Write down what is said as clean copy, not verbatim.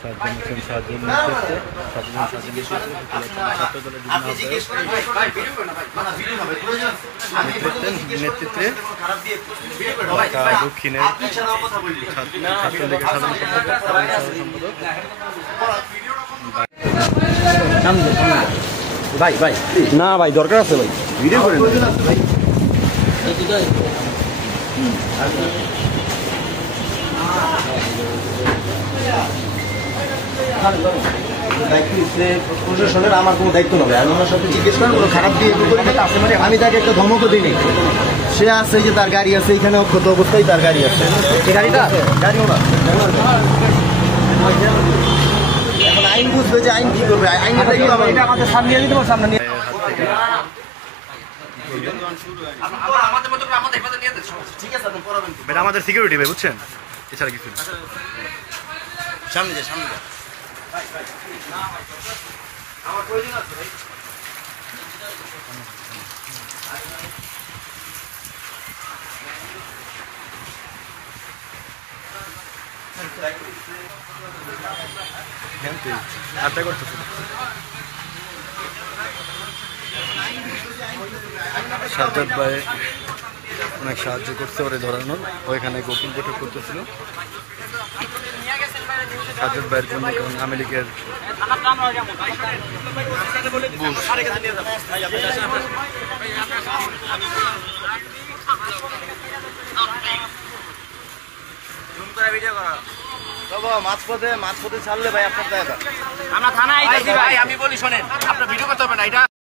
সাতজন আছেন, সাতজন নেতৃত্বে, নেতৃত্বে দক্ষিণের ছাত্রলীগের সাধারণ সম্পাদক ভাই ভাই না ভাই দরকার আছে ভাই ভিডিও করেন ভাই প্রশাসনের আমার কোনো দায়িত্ব নয়। আমি ওনার সাথে জিজ্ঞেস করেন কোনো খারাপ দিয়ে আছে মানে আমি তাকে একটা ধমকও দিই। সে আছে যে তার গাড়ি আছে, এখানে অক্ষত অবস্থায় তার গাড়ি আছে। গাড়িটা গাড়িও না, এখন আইন বুঝবে যে আইন কি করবে। আইন আমাদের সামনে নিয়ে দিতে পারবো, সামনে নিয়ে আমাদের সিকিউরিটি ভাই, বুঝছেন, এছাড়া কিছু সামনে যা সামনে যা। আমার প্রয়োজন আছে ভাই। সাজ্জাদ ভাই অনেক সাহায্য করতে পারে ধরানোর, ওইখানে গোপন বৈঠক করতেছিল সাজ্জাদ ভাইয়ের জন্য, কারণ আওয়ামী লীগের মাঝপথে ছাড়লে ভাই আপনার জায়গা আমরা থানায় আইতাছি ভাই, আমি বলি শোনেন, আপনার ভিডিও করতে হবে না এটা।